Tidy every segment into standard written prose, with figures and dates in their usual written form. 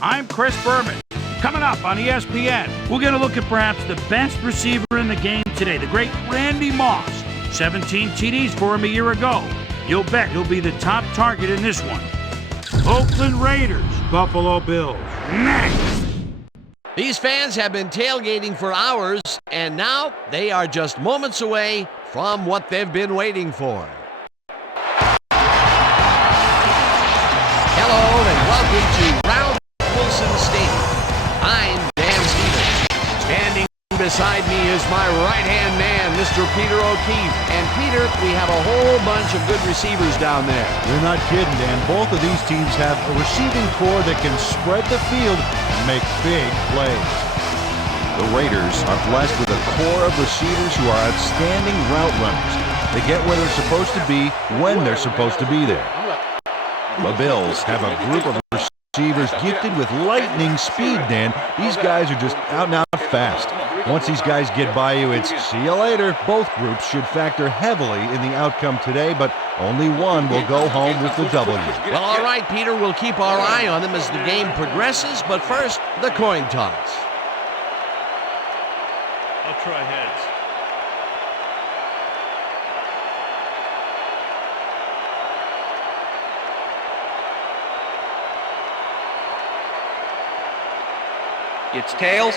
I'm Chris Berman. Coming up on ESPN, we're going to look at perhaps the best receiver in the game today, the great Randy Moss. 17 TDs for him a year ago. You'll bet he'll be the top target in this one. Oakland Raiders, Buffalo Bills. Next. These fans have been tailgating for hours, and now they are just moments away from what they've been waiting for. Hello and welcome to Ralph Wilson Stadium. I'm Dan Stevens. Standing beside me is my right-hand man, Mr. Peter O'Keefe. And Peter, we have a whole bunch of good receivers down there. You're not kidding, Dan. Both of these teams have a receiving core that can spread the field and make big plays. The Raiders are blessed with a core of receivers who are outstanding route runners. They get where they're supposed to be when they're supposed to be there. The Bills have a group of receivers gifted with lightning speed, Dan. These guys are just out and out fast. Once these guys get by you, it's see you later. Both groups should factor heavily in the outcome today, but only one will go home with the W. Well, all right, Peter, we'll keep our eye on them as the game progresses, but first, the coin toss. I'll try heads. It's tails.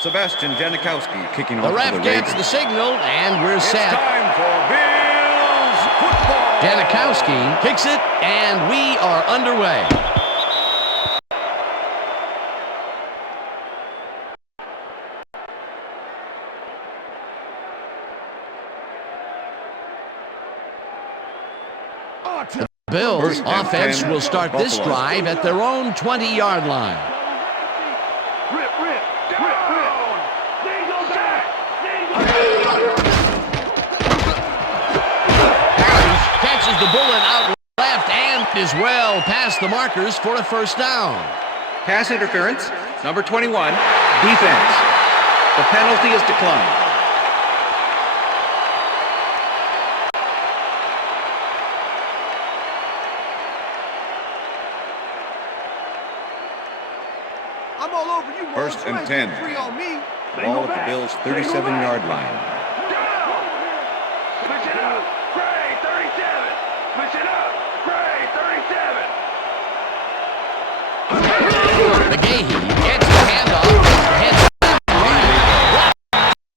Sebastian Janikowski kicking off The ref for the gets Raiders. the signal, and we're set. It's time for Bills football. Janikowski kicks it, and we are underway. The Bills offense will start this drive at their own 20-yard line. Catches the bullet out left and is well past the markers for a first down. Pass interference, number 21, defense. The penalty is declined. I'm all over you, First and 10. Free on me. Ball at the Bills' 37-yard line. Switch it up. Gray, 37. Switch it up. Gray, 37. McGahee gets the handoff. Heads back.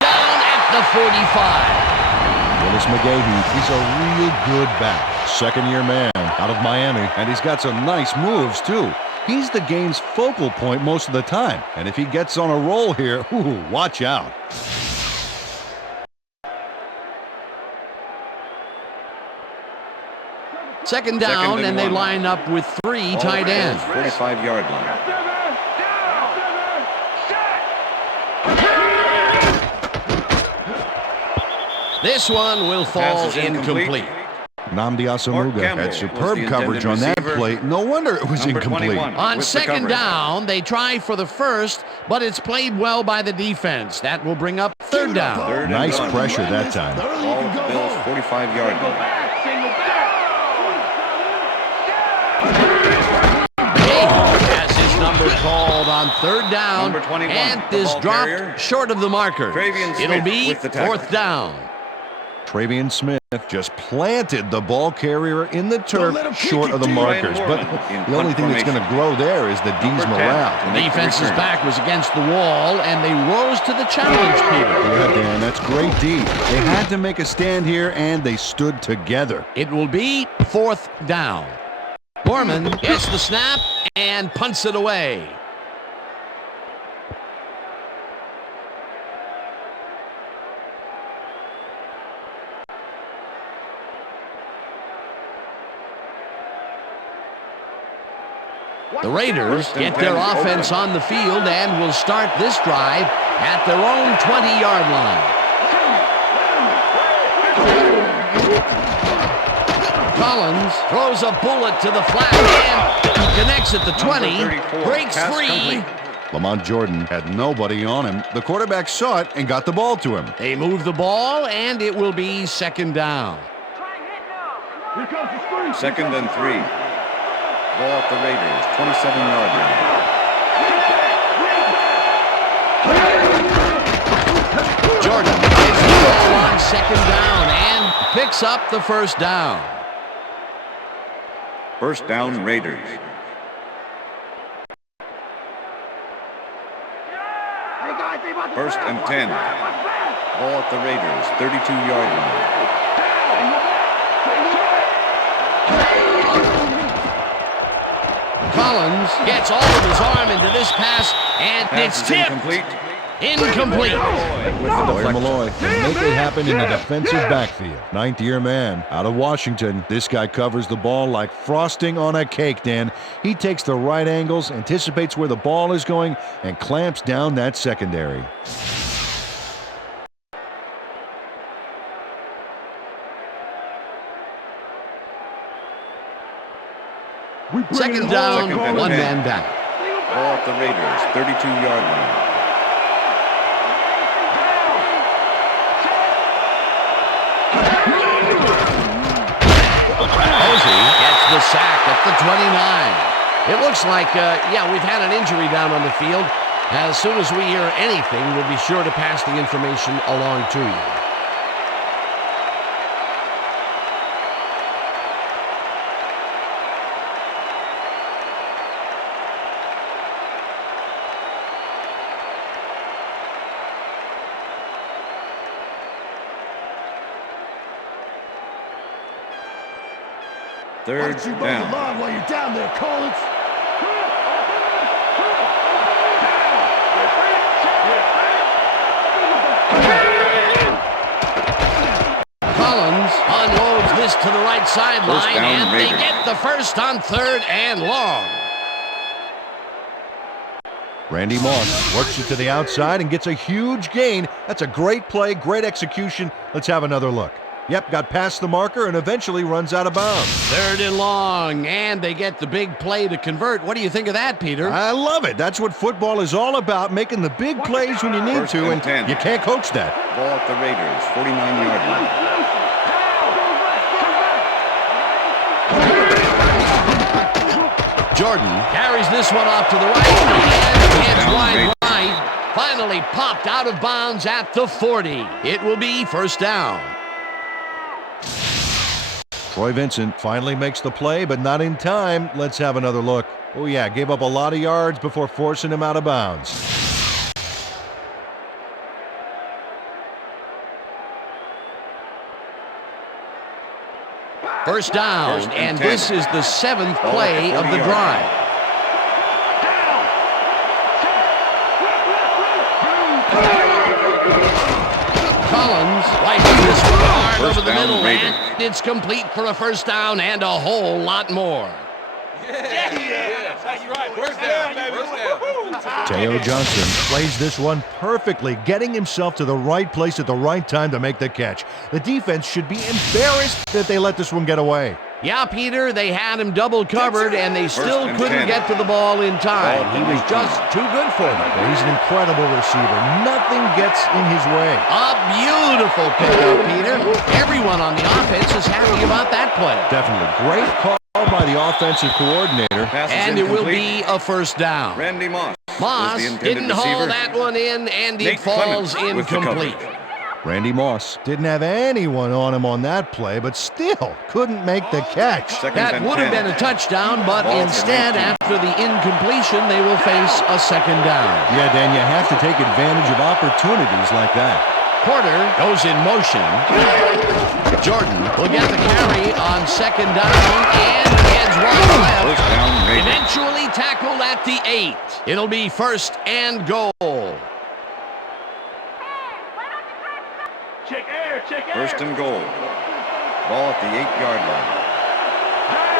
Down at the 45. Willis McGahee, he's a real good back. Second-year man out of Miami, and he's got some nice moves, too. He's the game's focal point most of the time, and if he gets on a roll here, ooh, watch out. Second down, and they line up with three tight ends. 45-yard line. This one will fall Pass is incomplete. Nnamdi Asomugha had superb coverage on that play. No wonder it was incomplete. On second down, they try for the first, but it's played well by the defense. That will bring up third down. Nice pressure that time. Ball at the Bills' 45-yard line. Has his number called on third down, Number 21, and the is ball dropped carrier. short of the marker. Travian It'll Smith be with the tackle. fourth down. Travian Smith just planted the ball carrier in the turf short of the markers. But the only thing that's going to grow there is the D's morale. The defense's back was against the wall, and they rose to the challenge, Peter. Yeah, Dan, that's great D. They had to make a stand here, and they stood together. It will be fourth down. Gorman gets the snap and punts it away. The Raiders get their offense on the field and will start this drive at their own 20-yard line. Collins throws a bullet to the flat, and he connects at the 20, 34, breaks pass free. complete. Lamont Jordan had nobody on him. The quarterback saw it and got the ball to him. They move the ball, and it will be second down. Second and 3. Ball at the Raiders, 27-yard line. Jordan gets the ball on second down and picks up the first down. First down, Raiders. First and 10. Ball at the Raiders, 32-yard line. Collins gets all of his arm into this pass, and Pass it's is tipped. incomplete. Incomplete. With the Boy, deflection. Malloy can make it happen in the defensive backfield. Ninth-year man out of Washington. This guy covers the ball like frosting on a cake, Dan. He takes the right angles, anticipates where the ball is going, and clamps down that secondary. Second down, Second and one 10. man down. Ball at the Raiders, 32-yard line. Posey gets the sack at the 29. It looks like, we've had an injury down on the field. As soon as we hear anything, we'll be sure to pass the information along to you. Third down. while you're down there, Collins. Collins unloads this to the right sideline, First down, and they Raiders. get the first on third and long. Randy Moss works it to the outside and gets a huge gain. That's a great play, great execution. Let's have another look. Yep, got past the marker and eventually runs out of bounds. Third and long, and they get the big play to convert. What do you think of that, Peter? I love it. That's what football is all about, making the big plays when you need First to, and and 10. you can't coach that. Ball at the Raiders, 49-yard line. Jordan carries this one off to the right, and it's down, wide Raiders. right. Finally popped out of bounds at the 40. It will be first down. Troy Vincent finally makes the play, but not in time. Let's have another look. Oh yeah, gave up a lot of yards before forcing him out of bounds. First down, First and and 10. this is the seventh Ball at play the of the 40-yard drive. Collins rifles this one hard First over the down, middle, Raiders. and it's complete for a first down and a whole lot more. Teo Johnson plays this one perfectly, getting himself to the right place at the right time to make the catch. The defense should be embarrassed that they let this one get away. Yeah, Peter, they had him double covered, and they still and couldn't 10. get to the ball in time. Ball He was just too good for them. He's an incredible receiver. Nothing gets in his way. A beautiful pickup, Peter. Everyone on the offense is happy about that play. Definitely. Great call by the offensive coordinator. Pass is And it will incomplete. be a first down. Randy Moss. Moss was the intended didn't haul receiver. that one in, and it Nate falls Clements with the incomplete. coverage. Randy Moss didn't have anyone on him on that play, but still couldn't make the catch. Second That and would have 10. been a touchdown, but Ball to instead, 19. after the incompletion, they will face a second down. Yeah, Dan, you have to take advantage of opportunities like that. Porter goes in motion. Jordan will get the carry on second down and heads wide left. First down, Raiders. Eventually tackled at the 8. It'll be first and goal. Check air, check air. First and goal. Ball at the 8-yard line.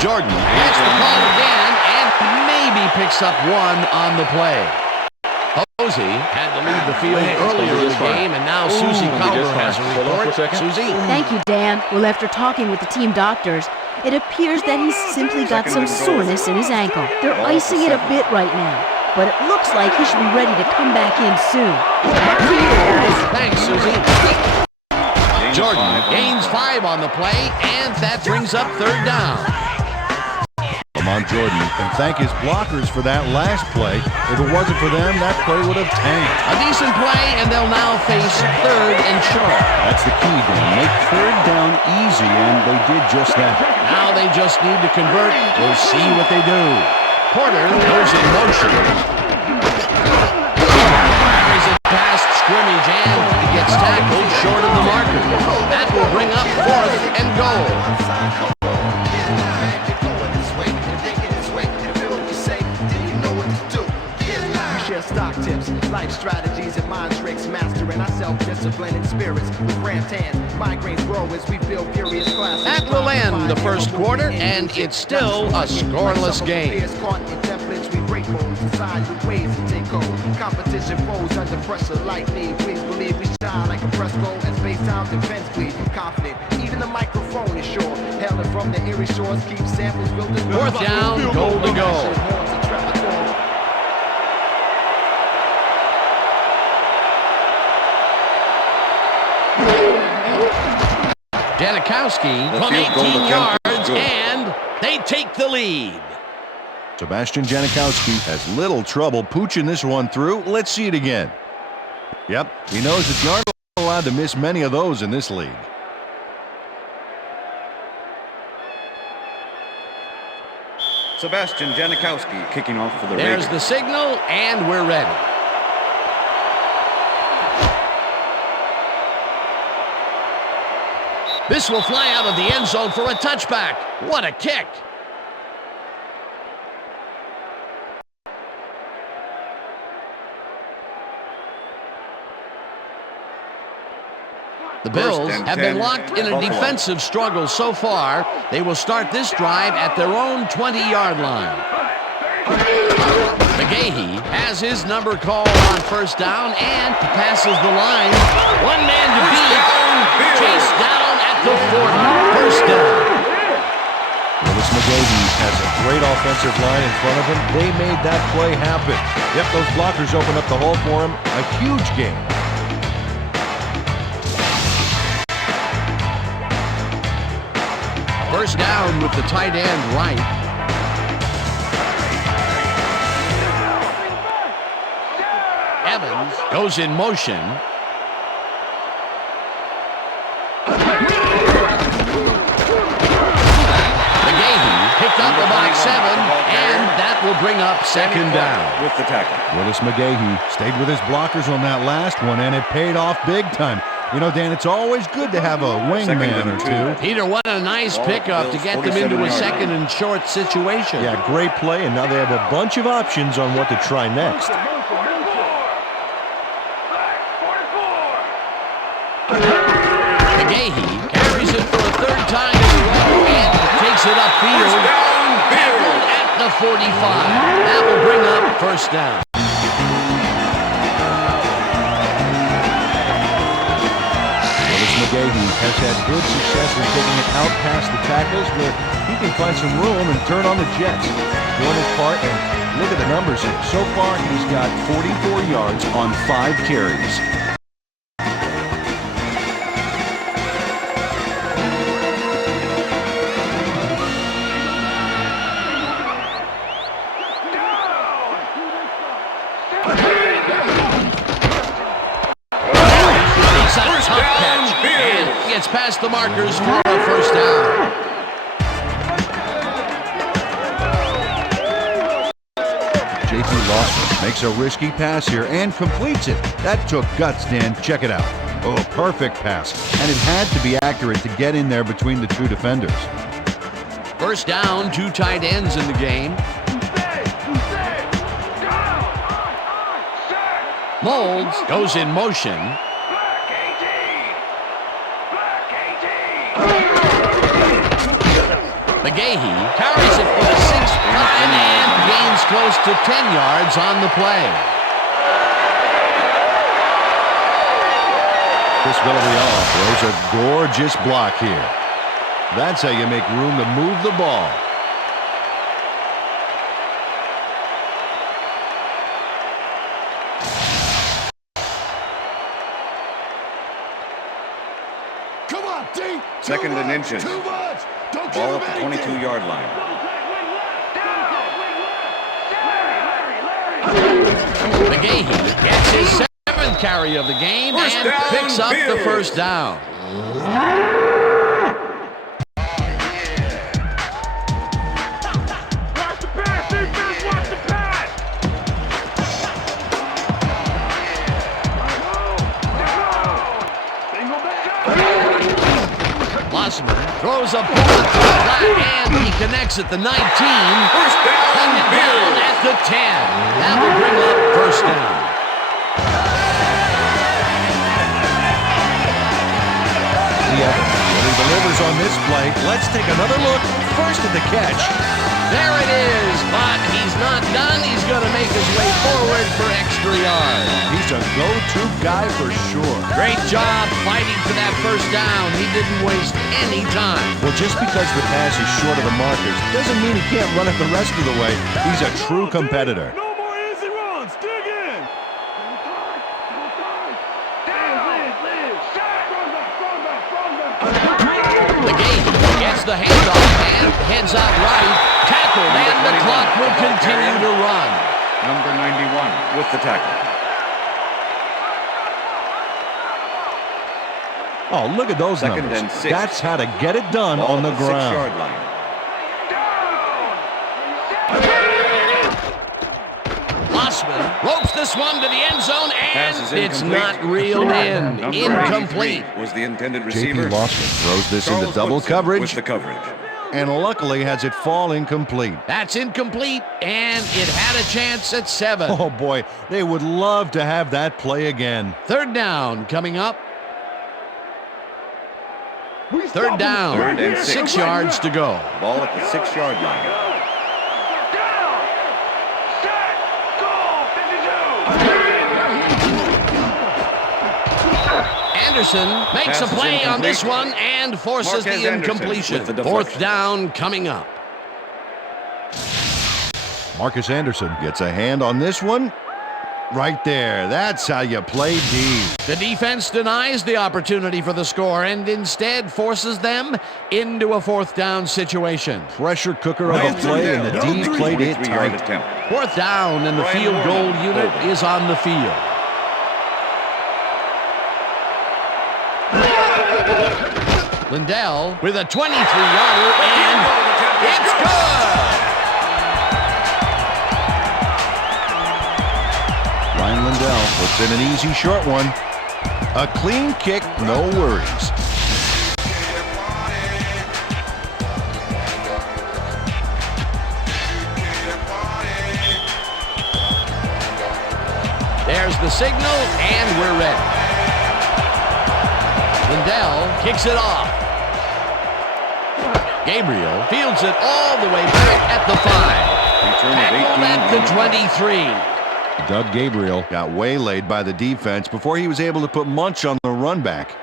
Jordan gets the ball again and maybe picks up one on the play. Posey had to leave the field earlier in the game, and now Susie Calder has a report. Susie? Thank you, Dan. Well, after talking with the team doctors, it appears that he's simply got some soreness in his ankle. They're icing it a bit right now, but it looks like he should be ready to come back in soon. Back to you, guys. Thanks, Susie. Jordan gains 5 on the play, and that brings up 3rd down. Lamont Jordan can thank his blockers for that last play. If it wasn't for them, that play would have tanked. A decent play, and they'll now face 3rd and short. That's the key, Dan. Make 3rd down easy, and they did just that. Now they just need to convert. We'll see what they do. Porter goes in motion. Carries it past scrimmage, and he gets tackled short of the marker. That will bring up 4th and goal. Stock tips, life strategies, and mind tricks, mastering our self-discipline and spirits with cramped hands, migraines grow as we build furious classes. That will end the first quarter, and it's still a scoreless game. Caught in templates, we break modes, decide new ways to take hold. Competition flows under pressure like me. Please believe we shine like a fresco and space-time defense bleed. Confident, even the microphone is sure. Hailing from the eerie shores, keep samples built in. 4th down, goal to go. Janikowski from 18 yards, and they take the lead. Sebastian Janikowski has little trouble pooching this one through. Let's see it again. Yep, he knows that you aren't allowed to miss many of those in this league. Sebastian Janikowski kicking off for the There's Raiders. the signal, and we're ready. This will fly out of the end zone for a touchback. What a kick. The Bills have been locked in a defensive struggle so far. They will start this drive at their own 20-yard line. McGahee has his number called on 1st down, and he passes the line. One man to beat. Chased down at the 40. 1st down. Willis McGahee has a great offensive line in front of him. They made that play happen. Yep, those blockers opened up the hole for him. A huge game. First down with the tight end right. Evans goes in motion. McGahee picked up about 7, and that will bring up 2nd down. With the tackle. Willis McGahee stayed with his blockers on that last one, and it paid off big time. You know, Dan, it's always good to have a wingman or two. Peter, what a nice pickup to get them into a 2nd and short situation. Yeah, great play, and now they have a bunch of options on what to try next. McGahee carries it for a 3rd time in a row and takes it upfield. Tackled at the 45. That will bring up 1st down. McGahee has had good success in taking it out past the tackles where he can find some room and turn on the jets. Doing his part, and look at the numbers here. So far, he's got 44 yards on 5 carries. Gets past the markers for a 1st down. J.P. Lawson makes a risky pass here and completes it. That took guts, Dan. Check it out. Oh, perfect pass. And it had to be accurate to get in there between the 2 defenders. 1st down, 2 tight ends in the game. Molds goes in motion. McGahee carries it for the 6th time and gains close to 10 yards on the play. Marcus Villarreal throws a gorgeous block here. That's how you make room to move the ball. Come on, D. Second and inches. Ball at the 22-yard line. McGahee gets his 7th carry of the game and picks up the first down. Watch the pass, defense, watch the pass! Single back! Lossman throws a bullet to the flat, and he connects at the 19. First down at the 10. That will bring up first down. When he delivers on this play, let's take another look. First at the catch. There it is, but he's not done. He's going to make his way forward for extra yards. He's a go-to guy for sure. Great job fighting for that first down. He didn't waste any time. Well, just because the pass is short of the markers doesn't mean he can't run it the rest of the way. He's a true competitor. No more easy runs! Dig in! McGahee gets the handoff and heads out right. Tackled, and the clock will continue to run. Number 91 with the tackle. Oh, look at those Second numbers. and 6. That's how to get it done Ball on the at ground. 6-yard line. Lossman ropes this one to the end zone, Pass is and it's incomplete. not reeled in. Number Incomplete. 83 was the intended J.P. receiver. Lossman throws this into Charles double Woodson coverage with the coverage. and luckily has it fall incomplete. That's incomplete, and it had a chance at 7. Oh, boy, they would love to have that play again. Third down coming up. Third down. Third and 6 6. yards to go. Ball at the 6-yard line. Anderson makes a Pass is play on this incomplete. one and forces Marquez the Anderson incompletion. with the Fourth deflection. down coming up. Marcus Anderson gets a hand on this one. Right there. That's how you play D. The defense denies the opportunity for the score and instead forces them into a fourth down situation. Pressure cooker of a play, and the D played it 23-yard tight. attempt. Fourth down, and the Brian field goal Warner, unit holding. is on the field. Lindell with a 23-yarder, and it's good! Ryan Lindell puts in an easy short one. A clean kick, no worries. There's the signal, and we're ready. Lindell kicks it off. Gabriel fields it all the way back at the 5. Return of Tackled 18. at the 23. Doug Gabriel got waylaid by the defense before he was able to put Munch on the run back.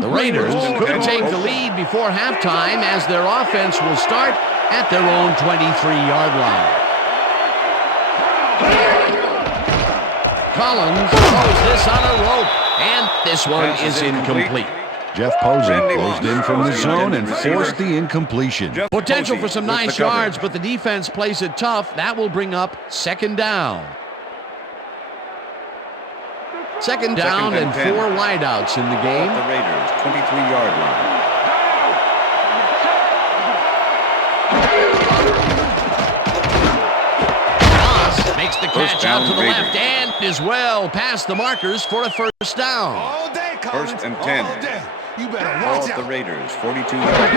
The Raiders could take the lead before halftime as their offense will start at their own 23-yard line. Collins throws this on a rope, and this one is incomplete. Jeff Posey Randy closed Moss, in from the zone and receiver. forced the incompletion. Jeff Potential Posey for some with the nice coverage. yards, but the defense plays it tough. That will bring up second down. Second down Second and and 10. 4 wideouts in the game. The Raiders, 23-yard line. Moss makes the First catch down, out to the Raiders. left and is well past the markers for a first down. All day, Collins. First and 10. All day. You better Ball watch at the out. Raiders, 42-yard line.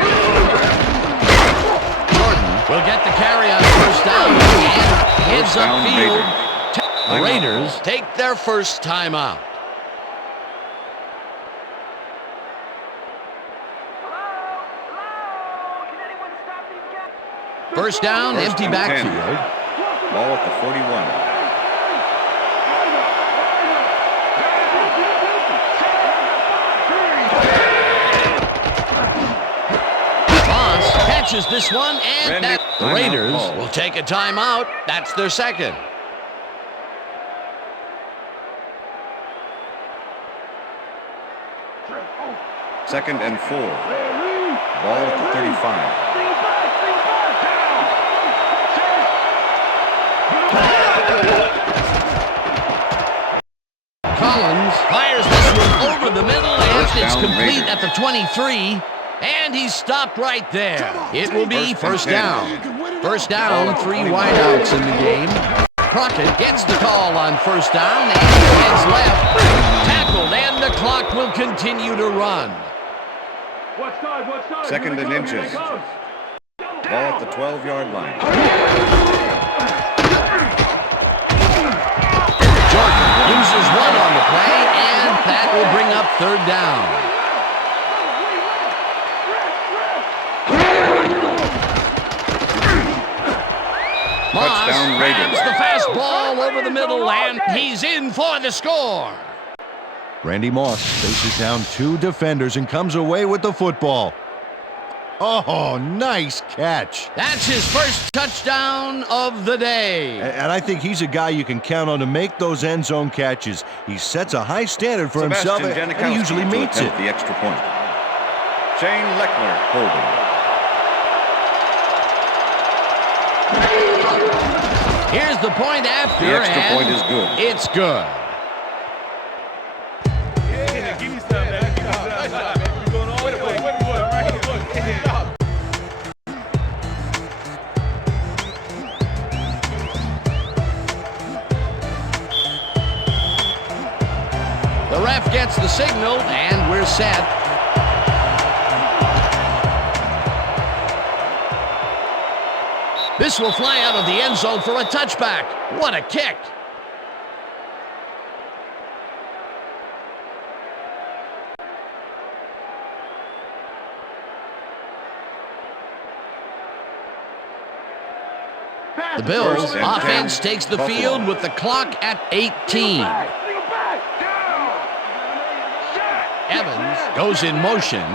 Jordan will get the carry on first down and heads First down, upfield. Raiders. The Raiders take their first timeout. First down, First empty and 10. backfield. Ball at the 41. catches this one, and Randy, the timeout Raiders call. will take a timeout. That's their second. Second and 4. Ball at the 35. Collins fires this one over the middle, and First it's down, complete Raiders. at the 23. And he's stopped right there. It will be first down. First down, 3 wideouts in the game. Crockett gets the call on first down, and he heads left. Tackled, and the clock will continue to run. Second and inches. Ball at the 12-yard line. Jordan loses one on the play, and that will bring up third down. Touchdown, Raiders. Grabs the fastball over the middle, and he's in for the score. Randy Moss faces down 2 defenders and comes away with the football. Oh, nice catch. That's his first touchdown of the day. And I think he's a guy you can count on to make those end zone catches. He sets a high standard for himself, Sebastian and he usually Janikowski to meets it. attempt the extra point. Shane Lechner holding. Here's the point after, The extra and point is good. It's good. The ref gets the signal, and we're set. This will fly out of the end zone for a touchback. What a kick. The Bills First and offense 10, takes the Buffalo. field with the clock at 18. Evans goes in motion.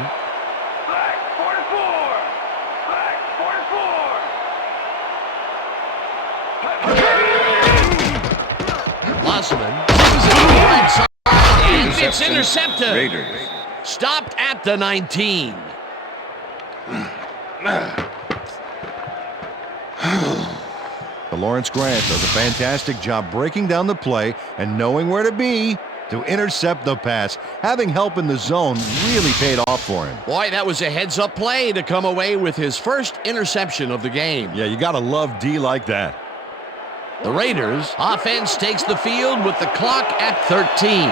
Losman swings it to the right side, and it's Interception, intercepted. Raiders. Stopped at the 19. The Lawrence Grant does a fantastic job breaking down the play and knowing where to be to intercept the pass. Having help in the zone really paid off for him. Boy, that was a heads-up play to come away with his first interception of the game. Yeah, you got to love D like that. The Raiders offense takes the field with the clock at 13.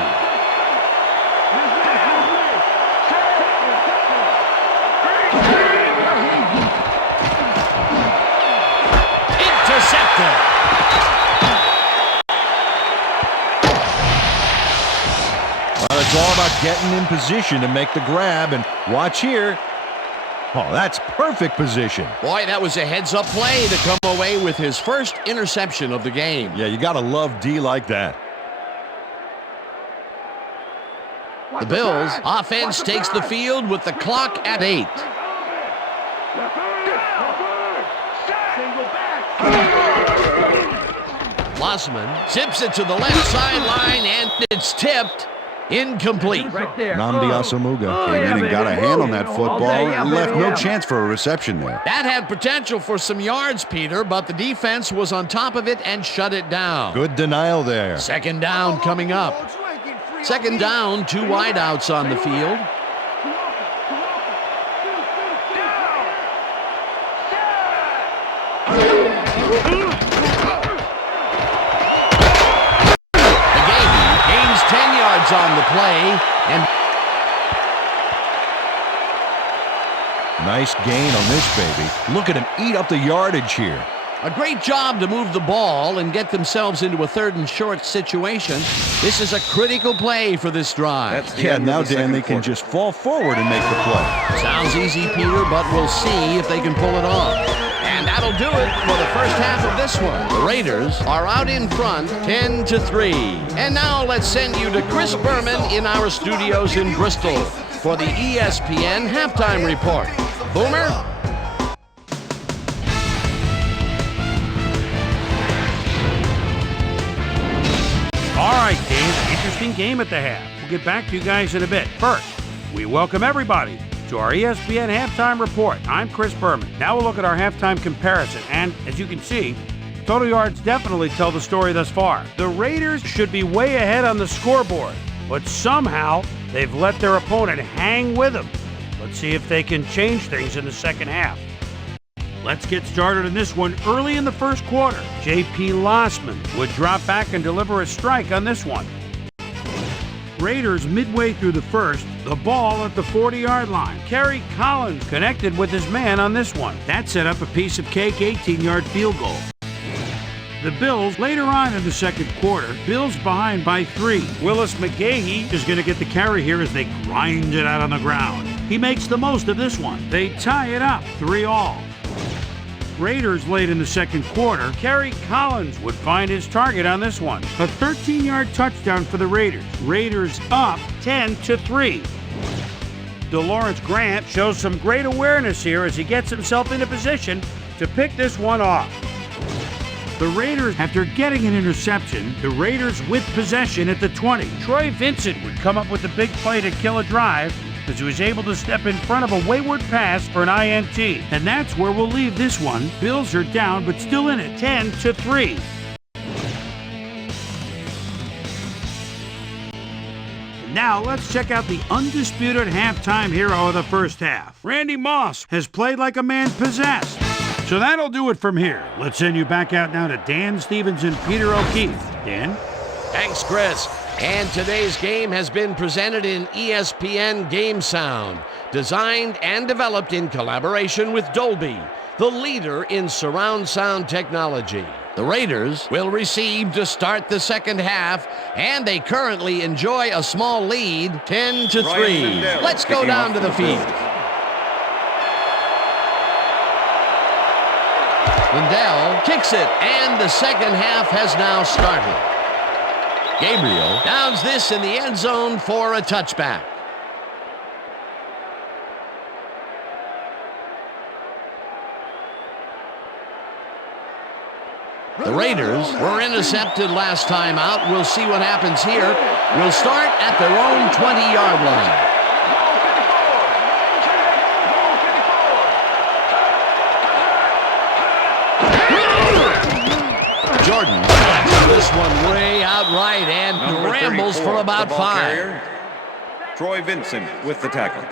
Intercepted. Well, it's all about getting in position to make the grab, and watch here. Oh, that's perfect position. Boy, that was a heads-up play to come away with his first interception of the game. Yeah, you got to love D like that. The Bills offense takes the field with the clock at 8. Losman zips it to the left sideline, and it's tipped. Incomplete. Nnamdi Asomugha came in and got a hand on that football and left no chance for a reception there. That had potential for some yards, Peter, but the defense was on top of it and shut it down. Good denial there. Second down coming up. Second down, 2 wideouts on the field. Gains 10 yards on the play, and Nice gain on this baby. Look at him eat up the yardage here. a great job to move the ball and get themselves into a 3rd and short situation. This is a critical play for this drive. That's the Yeah, end now, of the Dan, second they can quarter. just fall forward and make the play. Sounds easy, Peter, but we'll see if they can pull it off. And that'll do it for the first half of this one. The Raiders are out in front, 10-3. And now let's send you to Chris Berman in our studios in Bristol for the ESPN halftime report. Boomer? All right, Dave, interesting game at the half. We'll get back to you guys in a bit. First, we welcome everybody to our ESPN Halftime Report. I'm Chris Berman. Now we'll look at our halftime comparison, and as you can see, total yards definitely tell the story thus far. The Raiders should be way ahead on the scoreboard, but somehow they've let their opponent hang with them. Let's see if they can change things in the second half. Let's get started in this one early in the first quarter. J.P. Lossman would drop back and deliver a strike on this one. Raiders midway through the first, the ball at the 40-yard line. Kerry Collins connected with his man on this one. That set up a piece of cake 18-yard field goal. The Bills later on in the second quarter, Bills behind by 3. Willis McGahee is going to get the carry here as they grind it out on the ground. He makes the most of this one. They tie it up 3-all. Raiders late in the second quarter, Kerry Collins would find his target on this one. A 13-yard touchdown for the Raiders. Raiders up 10-3. DeLawrence Grant shows some great awareness here as he gets himself into position to pick this one off. The Raiders, after getting an interception, the Raiders with possession at the 20. Troy Vincent would come up with a big play to kill a drive as he was able to step in front of a wayward pass for an INT. And that's where we'll leave this one. Bills are down, but still in it, 10-3. Now let's check out the undisputed halftime hero of the first half. Randy Moss has played like a man possessed. So that'll do it from here. Let's send you back out now to Dan Stevens and Peter O'Keefe. Dan? Thanks, Chris. And today's game has been presented in ESPN Game Sound, designed and developed in collaboration with Dolby, the leader in surround sound technology. The Raiders will receive to start the second half, and they currently enjoy a small lead, 10-3. Let's go down to the field. Lindell kicks it, and the second half has now started. Gabriel downs this in the end zone for a touchback. The Raiders were intercepted last time out. We'll see what happens here. We'll start at their own 20-yard line. Jordan watches this one way out right and rambles for about 5. Carrier, Troy Vincent with the tackle.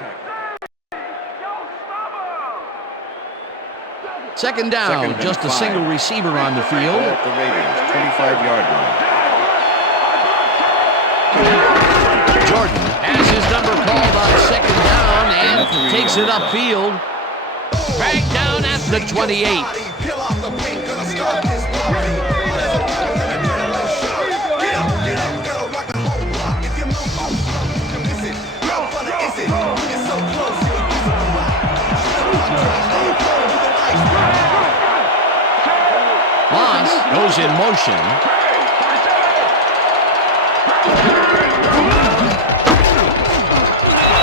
Second down, just a single receiver on the field. At the Raiders, 25-yard line. Jordan has his number called on second down and takes it upfield. Dragged down at the 28. Moss goes in motion.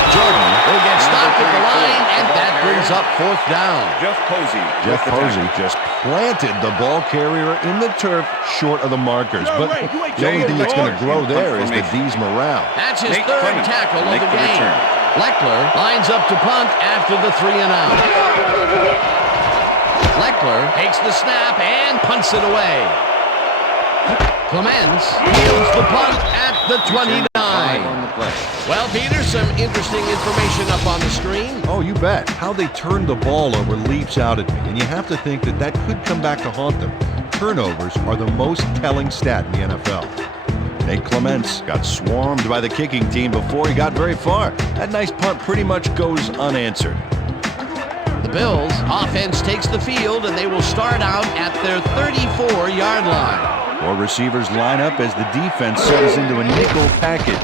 Jordan will get stopped at the line, and that brings up fourth down. Jeff Posey just planted the ball carrier in the turf short of the markers. But the only thing that's going to grow there is the D's morale. That's his third tackle of the game. Leckler lines up to punt after the 3-and-out. Leckler takes the snap and punts it away. Clements fields the punt at the 29. Well, Peter, some interesting information up on the screen. Oh, you bet. How they turn the ball over leaps out at me, and you have to think that that could come back to haunt them. Turnovers are the most telling stat in the NFL. Nate Clements got swarmed by the kicking team before he got very far. That nice punt pretty much goes unanswered. The Bills' offense takes the field, and they will start out at their 34-yard line. 4 receivers line up as the defense settles into a nickel package.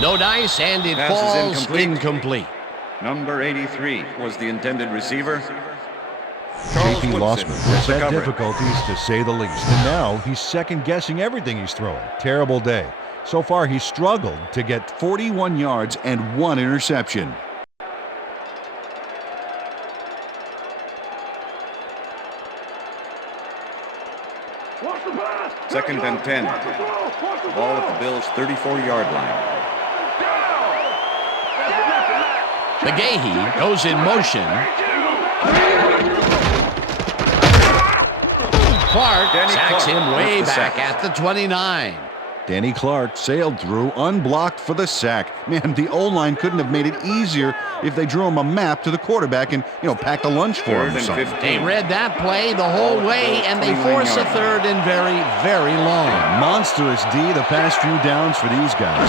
No dice, and it falls incomplete. Number 83 was the intended receiver. J.P. Lossman has had difficulties, to say the least, and now he's second-guessing everything he's throwing. Terrible day. So far, he's struggled to get 41 yards and 1 interception. Second and 10. Ball at the Bills' 34-yard line. McGahee goes in motion. Clark sacks him way back at the 29. Danny Clark sailed through, unblocked for the sack. Man, the O-line couldn't have made it easier if they drew him a map to the quarterback and, packed a lunch for him or something. They read that play the whole way, and they force a third and very, very long. Monstrous D the past few downs for these guys.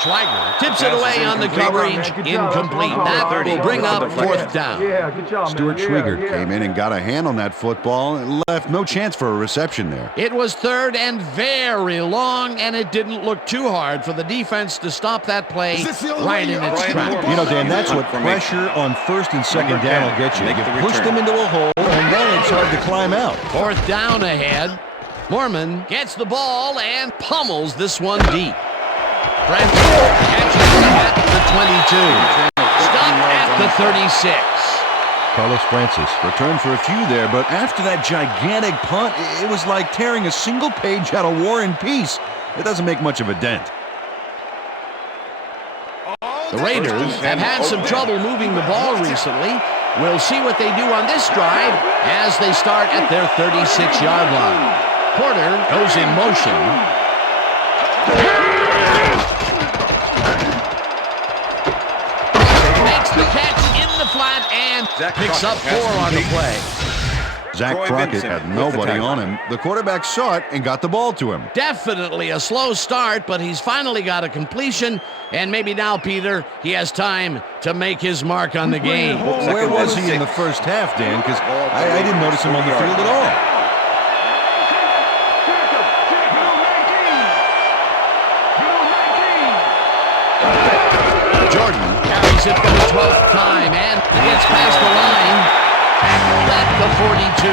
Schweiger tips it away on the coverage. Incomplete. That will bring up fourth down. Yeah, good job, Stuart Schweiger came in and got a hand on that football and left no chance for a reception there. It was third and very long, and it didn't look too hard for the defense to stop that play right in its tracks. Dan, that's what pressure on first and second down will get you. You push them into a hole, and then it's hard to climb out. Fourth down ahead. Mormon gets the ball and pummels this one deep. Brent catches at the 22. Stopped at the 36. Carlos Francis returned for a few there, but after that gigantic punt, it was like tearing a single page out of War and Peace. It doesn't make much of a dent. The Raiders have had some trouble moving the ball recently. We'll see what they do on this drive as they start at their 36-yard line. Porter goes in motion. The catch in the flat and picks up 4 on the play. Zach Crockett had nobody on him. The quarterback saw it and got the ball to him. Definitely a slow start, but he's finally got a completion. And maybe now, Peter, he has time to make his mark on the game. Where was he in the first half, Dan? Because I didn't notice him on the field at all. Carries it for the 12th time and gets past the line at the 42.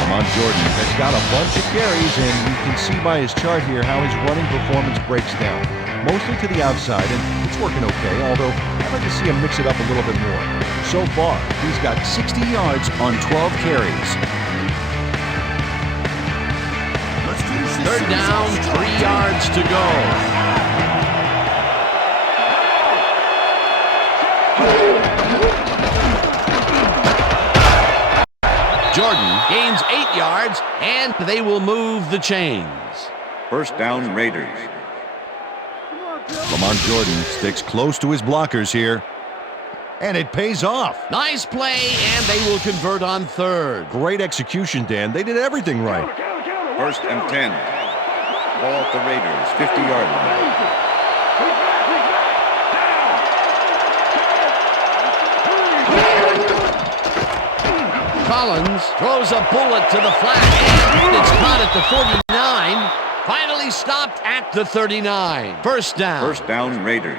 Lamont Jordan has got a bunch of carries, and you can see by his chart here how his running performance breaks down. Mostly to the outside, and it's working okay, although I'd like to see him mix it up a little bit more. So far, he's got 60 yards on 12 carries. Third down, 3 yards to go. Jordan gains 8 yards, and they will move the chains. First down, Raiders. Lamont Jordan sticks close to his blockers here, and it pays off. Nice play, and they will convert on third. Great execution, Dan. They did everything right. First and 10. Ball at the Raiders' 50-yard line. Collins throws a bullet to the flat, and it's caught at the 49. Finally stopped at the 39. First down. First down, Raiders.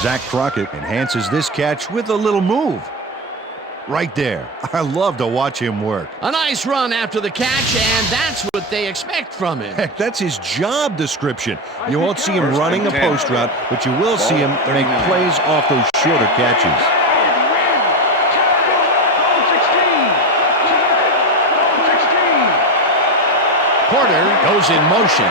Zach Crockett enhances this catch with a little move. Right there. I love to watch him work. A nice run after the catch, and that's what they expect from him. Heck, that's his job description. You won't see him running a post route, but you will see him make plays off those shorter catches. Porter goes in motion.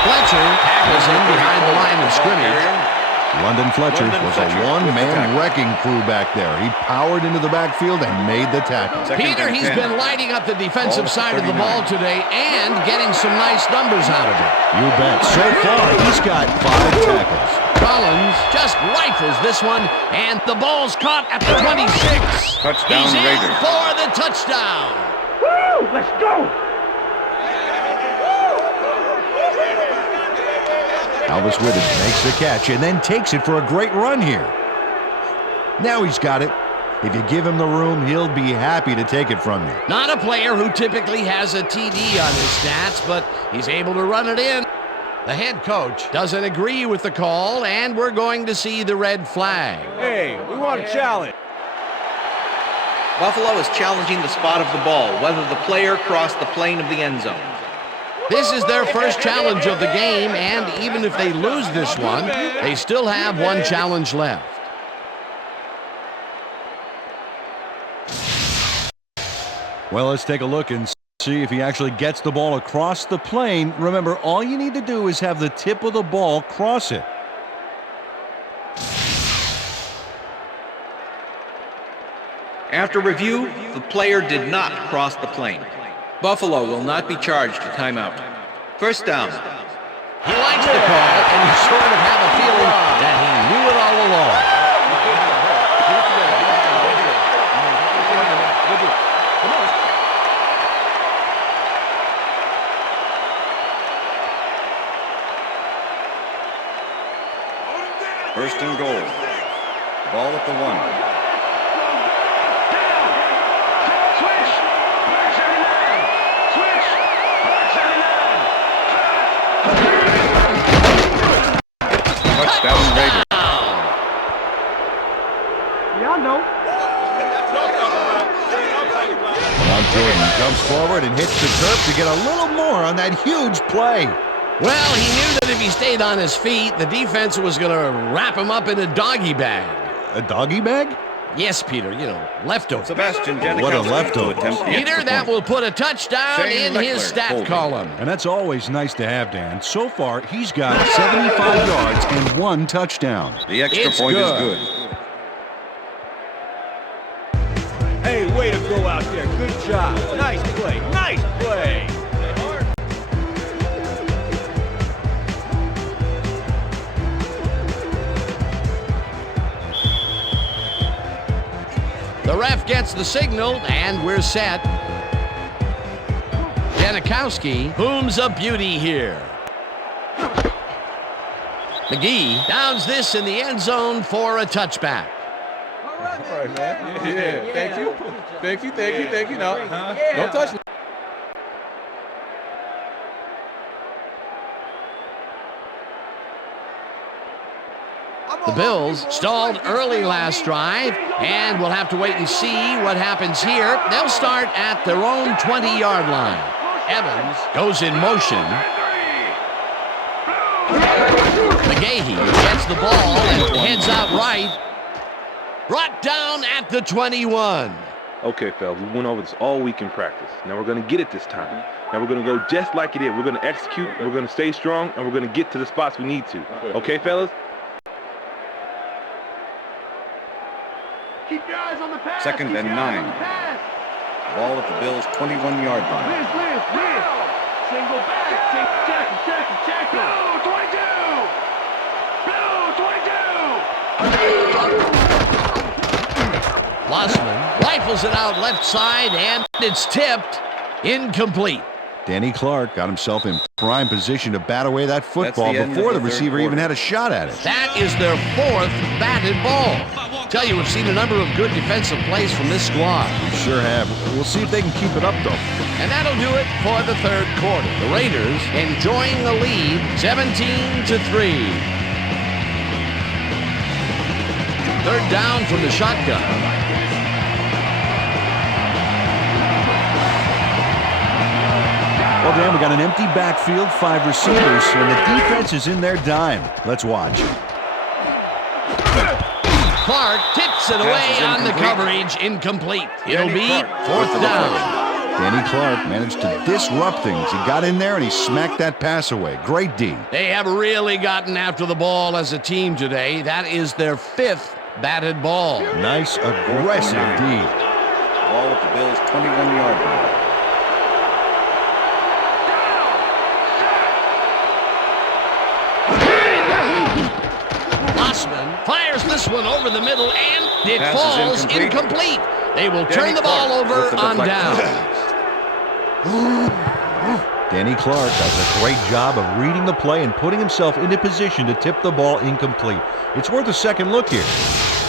Fletcher tackles him behind the line of scrimmage. London Fletcher was a one-man wrecking crew back there. He powered into the backfield and made the tackle. Peter, he's been lighting up the defensive side of the ball today and getting some nice numbers out of it. You bet. So far, he's got 5 tackles. Collins just rifles this one, and the ball's caught at the 26. Touchdown, he's in Raiders. for the touchdown. Woo! Let's go! Alvis Withers makes the catch and then takes it for a great run here. Now he's got it. If you give him the room, he'll be happy to take it from you. Not a player who typically has a TD on his stats, but he's able to run it in. The head coach doesn't agree with the call, and we're going to see the red flag. Hey, we want a challenge. Buffalo is challenging the spot of the ball, whether the player crossed the plane of the end zone. This is their first challenge of the game, and even if they lose this one, they still have one challenge left. Well, let's take a look and see if he actually gets the ball across the plane. Remember, all you need to do is have the tip of the ball cross it. After review, the player did not cross the plane. Buffalo will not be charged a timeout. First down. He likes the call, and you sort of have a feeling that he knew it all along. First and goal. Ball at the 1. Touchdown Raiders. Y'all know. Now Jordan comes forward and hits the turf to get a little more on that huge play. Well, he knew that if he stayed on his feet, the defense was going to wrap him up in a doggy bag. A doggy bag? Yes, Peter, leftover. Sebastian Janikowski. What a leftover. Peter, that will put a touchdown in his stat column. And that's always nice to have, Dan. So far, he's got 75 yards and 1 touchdown. The extra point is good. Hey, way to go out there. Good job. Nice play. Nice play. The ref gets the signal, and we're set. Janikowski booms a beauty here. McGee downs this in the end zone for a touchback. All right, man. Yeah. Thank you. Thank you. No, don't touch me. The Bills stalled early last drive, and we'll have to wait and see what happens here. They'll start at their own 20-yard line. Evans goes in motion. McGahee gets the ball and heads out right. Brought down at the 21. Okay, fellas, we went over this all week in practice. Now we're going to get it this time. Now we're going to go just like it is. We're going to execute, we're going to stay strong, and we're going to get to the spots we need to. Okay, fellas? Keep your eyes on the pass. Second and 9. Ball at the Bills' 21-yard line. Liz. Single back. Tackle. Blue 22. Lossman rifles it out left side, and it's tipped. Incomplete. Danny Clark got himself in prime position to bat away that football before the receiver even had a shot at it. That is their 4th batted ball. Tell you, we've seen a number of good defensive plays from this squad. We sure have. We'll see if they can keep it up, though. And that'll do it for the 3rd quarter. The Raiders enjoying the lead, 17-3. 3rd down from the shotgun. Well, Dan, we got an empty backfield, 5 receivers, and the defense is in their dime. Let's watch. Clark tips it away on the coverage. Incomplete. It'll be 4th down. Danny Clark managed to disrupt things. He got in there and he smacked that pass away. Great D. They have really gotten after the ball as a team today. That is their 5th batted ball. Nice, aggressive D. Ball at the Bills' 21-yard line. Fires this one over the middle, and it falls incomplete. They will turn the ball over on down. Danny Clark does a great job of reading the play and putting himself into position to tip the ball incomplete. It's worth a second look here.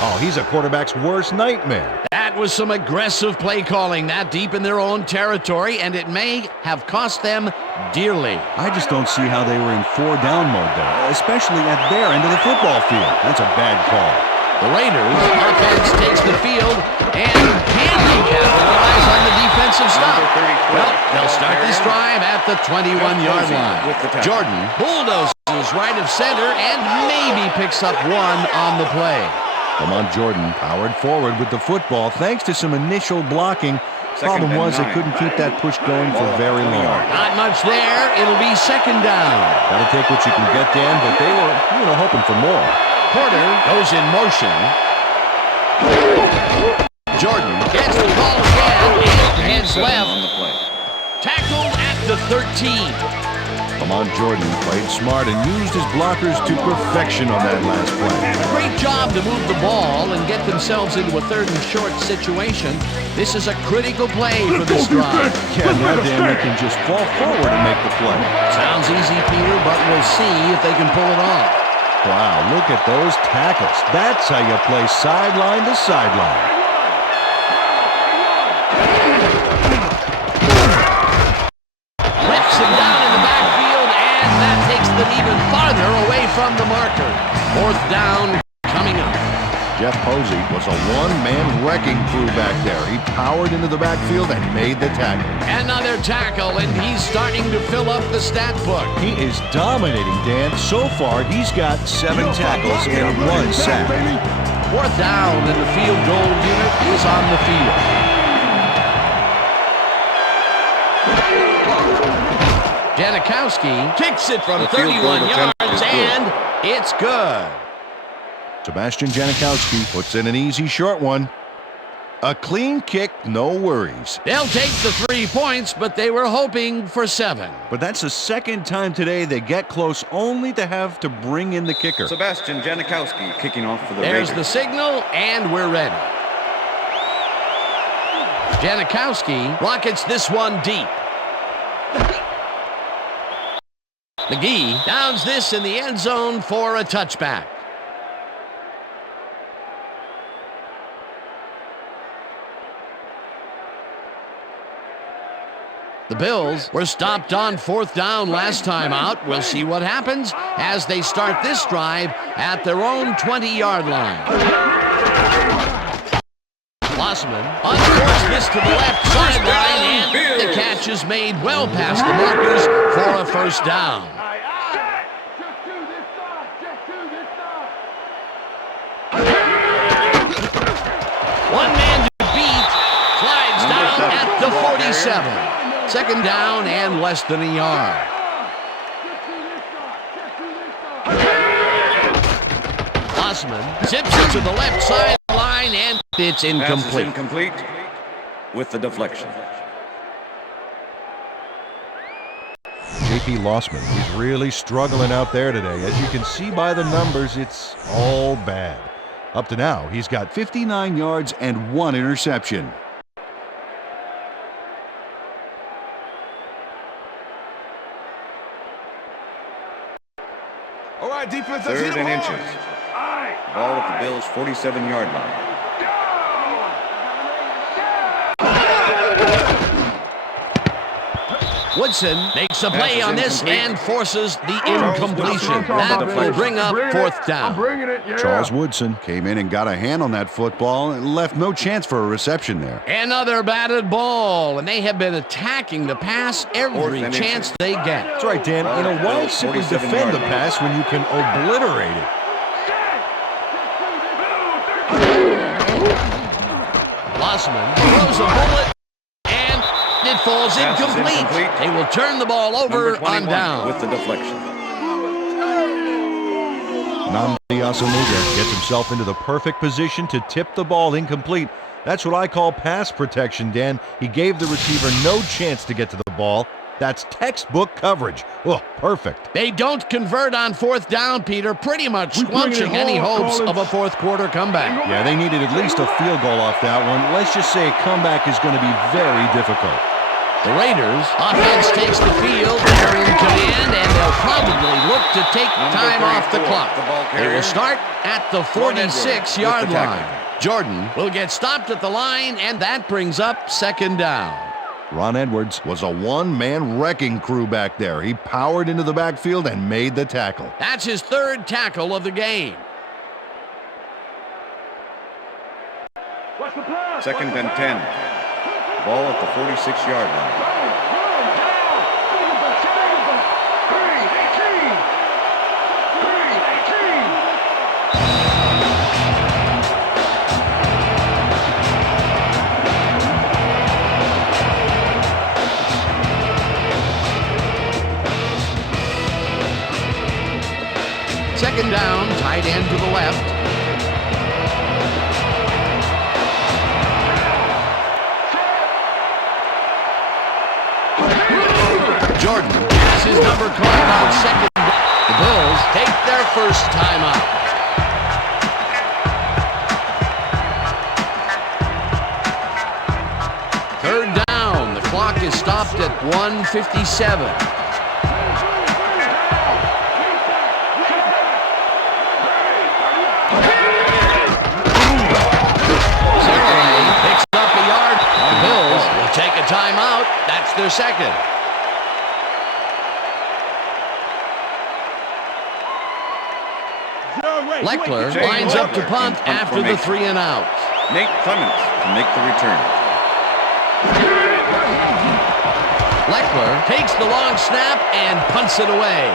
Oh, he's a quarterback's worst nightmare. That was some aggressive play calling that deep in their own territory, and it may have cost them dearly. I just don't see how they were in 4-down mode there, especially at their end of the football field. That's a bad call. The Raiders offense takes the field, and can they capitalize on the defensive stop? Well, they'll start this drive at the 21-yard line. Jordan bulldozes right of center and maybe picks up one on the play. Lamont Jordan powered forward with the football thanks to some initial blocking. Problem was they couldn't keep that push going for very long. Not much there. It'll be second down. Gotta take what you can get, Dan, but they were, hoping for more. Porter goes in motion. Jordan gets the ball again and heads left. Tackled at the 13. Lamont Jordan played smart and used his blockers to perfection on that last play. Great job to move the ball and get themselves into a third and short situation. This is a critical play for this drive. Yeah, now Dan, they can just fall forward and make the play. Sounds easy, Peter, but we'll see if they can pull it off. Wow, look at those tackles. That's how you play sideline to sideline. Rips him down in the backfield, and that takes them even farther away from the marker. Fourth down coming up. Jeff Posey was a one-man wrecking crew back there. He powered into the backfield and made the tackle. Another tackle, and he's starting to fill up the stat book. He is dominating, Dan. So far, he's got 7 tackles and 1 sack. Fourth down, and the field goal unit is on the field. Janikowski kicks it from 31 yards, and it's good. Sebastian Janikowski puts in an easy short one. A clean kick, no worries. They'll take the 3 points, but they were hoping for 7. But that's the second time today they get close, only to have to bring in the kicker. Sebastian Janikowski kicking off for the There's Raiders. the signal, and we're ready. Janikowski rockets this one deep. McGee downs this in the end zone for a touchback. The Bills were stopped on fourth down last time out. We'll see what happens as they start this drive at their own 20-yard line. Blossman unforced this to the left sideline, and the catch is made well past the markers for a first down. One man to beat, slides down at the 47. Second down and less than a yard. Blossman zips it to the left sideline, and it's incomplete. Incomplete with the deflection. J.P. Lossman, he's really struggling out there today. As you can see by the numbers, it's all bad. Up to now, he's got 59 yards and 1 interception. All right, defense, Third and inches. Ball at the Bills' 47-yard line. Woodson makes a play on this and forces the incompletion. That will bring up fourth down. Charles Woodson came in and got a hand on that football and left no chance for a reception there. Another batted ball, and they have been attacking the pass every chance they get. That's right, Dan. Why simply defend the pass when you can obliterate it? Blossman throws a bullet, and it falls incomplete. They will turn the ball over on down. With the deflection. Nnamdi Asomugha gets himself into the perfect position to tip the ball incomplete. That's what I call pass protection, Dan. He gave the receiver no chance to get to the ball. That's textbook coverage. Oh, perfect. They don't convert on fourth down, Peter, pretty much squelching any hopes of a fourth quarter comeback. Yeah, they needed at least a field goal off that one. Let's just say a comeback is going to be very difficult. The Raiders offense takes the field. They're in command, and they'll probably look to take time off the clock. They will start at the 46-yard line. Jordan will get stopped at the line, and that brings up second down. Ron Edwards was a one-man wrecking crew back there. He powered into the backfield and made the tackle. That's his third tackle of the game. Second and 10. Ball at the 46-yard line. Second down, tight end to the left. Jordan has his number called on second. The Bills take their first timeout. Third down, the clock is stopped at 1:57. Take a timeout. That's their second. Leckler lines up to punt after the 3 and out. Nate Clements to make the return. Leckler takes the long snap and punts it away.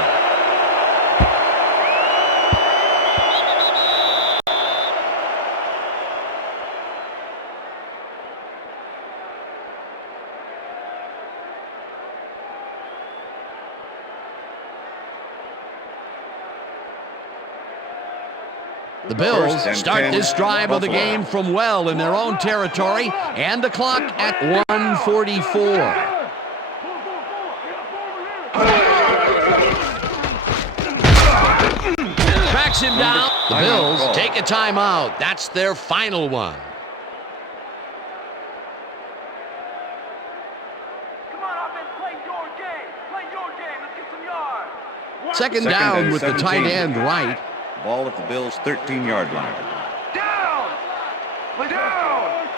The Bills start this drive of the game from well in their own territory, and the clock at 1:44. Tracks him down. The Bills take a timeout. That's their final one. Come on, offense, play your game. Play your game. Let's get some yards. Second down with the tight end right. Ball at the Bills' 13-yard line. Down! Down!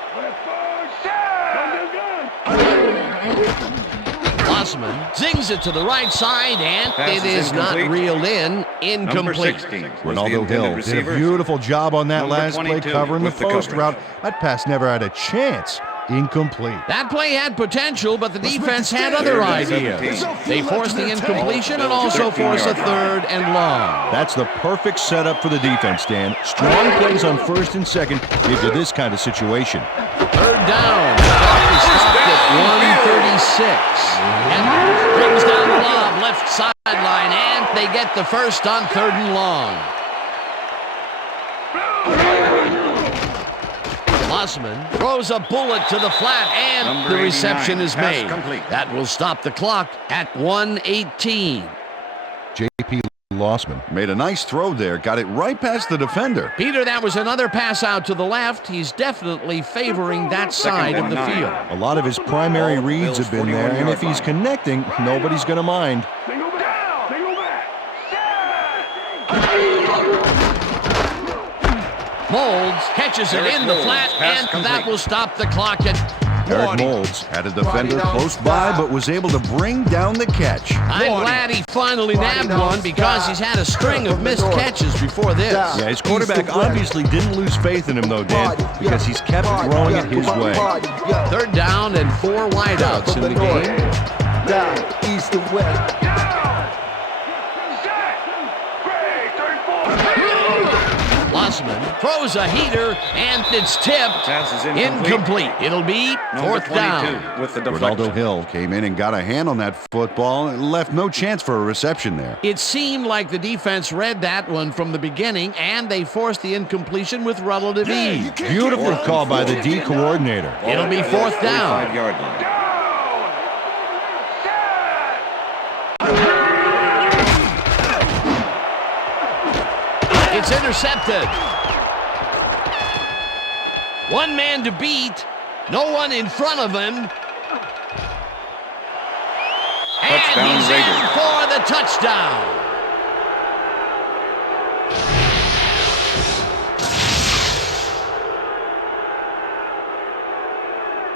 Blossman zings it to the right side, and it is not reeled in. Incomplete. Ronaldo Hill did a beautiful job on that last play covering the post route. That pass never had a chance. Incomplete. That play had potential, but the defense had other ideas. They forced the incompletion and also forced a 3rd and long. That's the perfect setup for the defense, Dan. Strong plays on 1st and 2nd gives you this kind of situation. Third down. The clock is stopped at 1:36. And brings down the lob left sideline, and they get the first on 3rd and long. Blossman throws a bullet to the flat, and the reception is made. That will stop the clock at 1:18. J.P. Lossman made a nice throw there, got it right past the defender. Peter, that was another pass out to the left. He's definitely favoring that side of the field. A lot of his primary reads have been there, and if he's connecting, nobody's going to mind. Molds catches it in the flat, and that will stop the clock at 20. Eric Molds had a defender close by, but was able to bring down the catch. I'm glad he finally nabbed one because he's had a string of missed catches before this. Yeah, his quarterback obviously didn't lose faith in him, though, Dan, because he's kept throwing it his way. Third down and 4 wideouts in the game. Down, east and west. Blossman throws a heater, and it's tipped. Incomplete. It'll be 4th down. With the Ronaldo Hill came in and got a hand on that football and left no chance for a reception there. It seemed like the defense read that one from the beginning, and they forced the incompletion with relative ease. Beautiful call by the D coordinator. It'll be 4th down. 45-yard line. It's intercepted. One man to beat. No one in front of him. And he's in for the touchdown.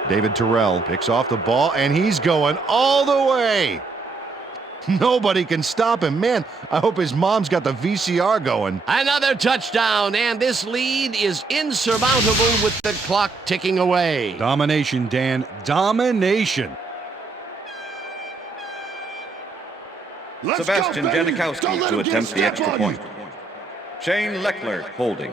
David Terrell picks off the ball, and he's going all the way. Nobody can stop him. Man, I hope his mom's got the VCR going. Another touchdown, and this lead is insurmountable with the clock ticking away. Domination, Dan. Domination. Sebastian Janikowski to attempt the extra point. Shane Leckler holding.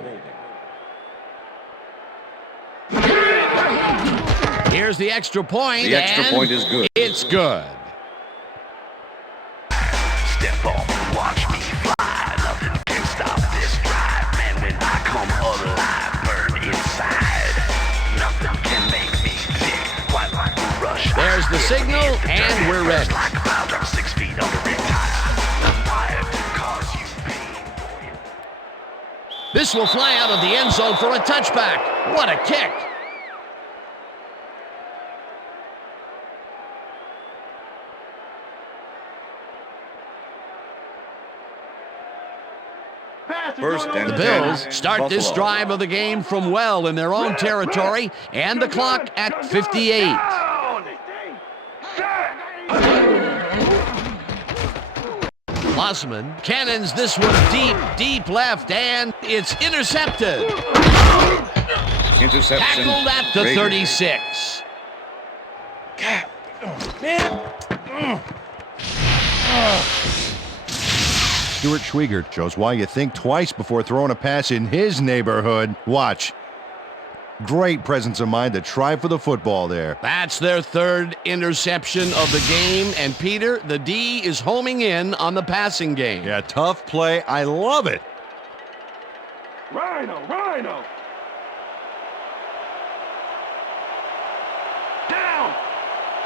Here's the extra point. The extra point is good. It's good. Step off and watch me fly. Nothing can stop this drive. Man, when I come alive, burn inside. Nothing can make me tick while I rush. There's the signal, and we're ready. Like clouds, I'm 6 feet under retire. I'm wired to cause you pain. This will fly out of the end zone for a touchback. What a kick. First and The Bills 10, start Buffalo. this drive of the game from well in their own territory, and the clock at 58. Klossman cannons this one deep left, and it's intercepted. Interception. Tackled at the Raiders. 36. Stuart Schwiegert shows why you think twice before throwing a pass in his neighborhood. Watch. Great presence of mind to try for the football there. That's their third interception of the game, and Peter, the D is homing in on the passing game. Yeah, tough play. I love it. Rhino! Down!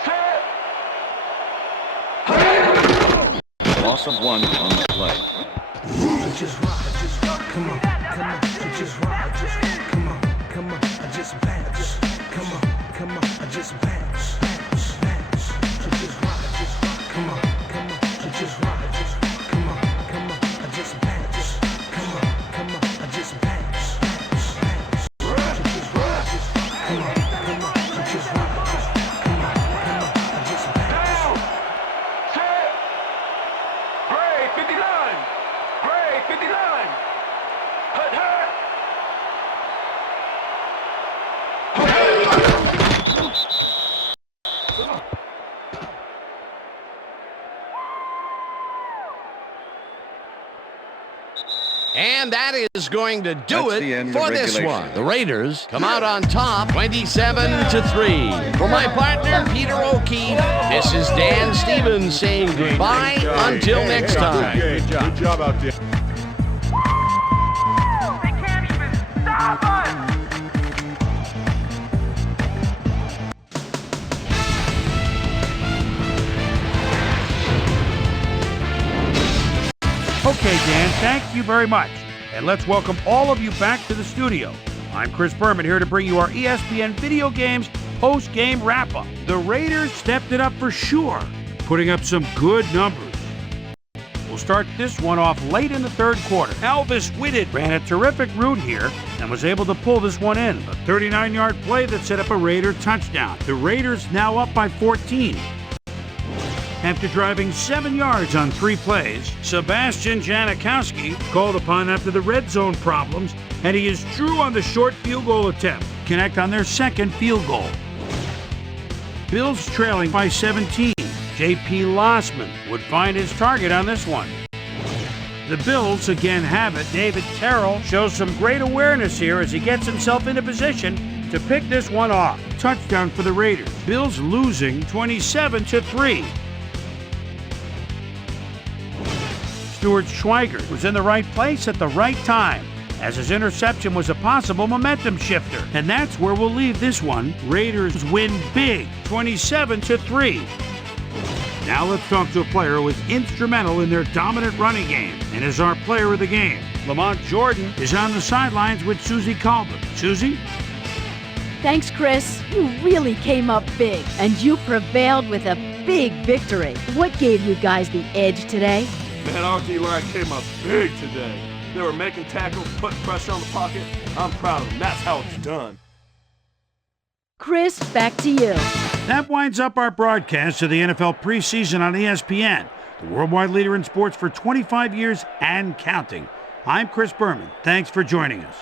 Set! Loss of 1 on the play. Just rock, just come on, I just rock, just come on, I just bounce, come on, I just bounce, just rock, just come on, I just rock, just come on, I just bounce, come on, I just bounce, just rock, just come on, I just rock, just come on, I just bounce. Set! Break 59! Break 59! Hut, hut! And that is going to do That's the it end for of this regulation. one. The Raiders come out on top, 27-3. For my partner, Peter O'Keefe, this is Dan Stevens saying goodbye until next time. Good job out there. They can't even stop us! Okay, Dan, thank you very much. And let's welcome all of you back to the studio. I'm Chris Berman here to bring you our ESPN Video Games post-game wrap-up. The Raiders stepped it up for sure, putting up some good numbers. We'll start this one off late in the third quarter. Elvis Whitted ran a terrific route here and was able to pull this one in. A 39-yard play that set up a Raider touchdown. The Raiders now up by 14. After driving 7 yards on 3 plays, Sebastian Janikowski called upon after the red zone problems, and he is true on the short field goal attempt. Connect on their second field goal. Bills trailing by 17. J.P. Lossman would find his target on this one. The Bills again have it. David Terrell shows some great awareness here as he gets himself into position to pick this one off. Touchdown for the Raiders. Bills losing 27-3. Stuart Schweigert was in the right place at the right time, as his interception was a possible momentum shifter. And that's where we'll leave this one. Raiders win big, 27-3. Now let's talk to a player who was instrumental in their dominant running game and is our player of the game. Lamont Jordan is on the sidelines with Susie Colbert. Susie? Thanks, Chris. You really came up big, and you prevailed with a big victory. What gave you guys the edge today? Man, our D-line came up big today. They were making tackles, putting pressure on the pocket. I'm proud of them. That's how it's done. Chris, back to you. That winds up our broadcast of the NFL preseason on ESPN. the worldwide leader in sports for 25 years and counting. I'm Chris Berman. Thanks for joining us.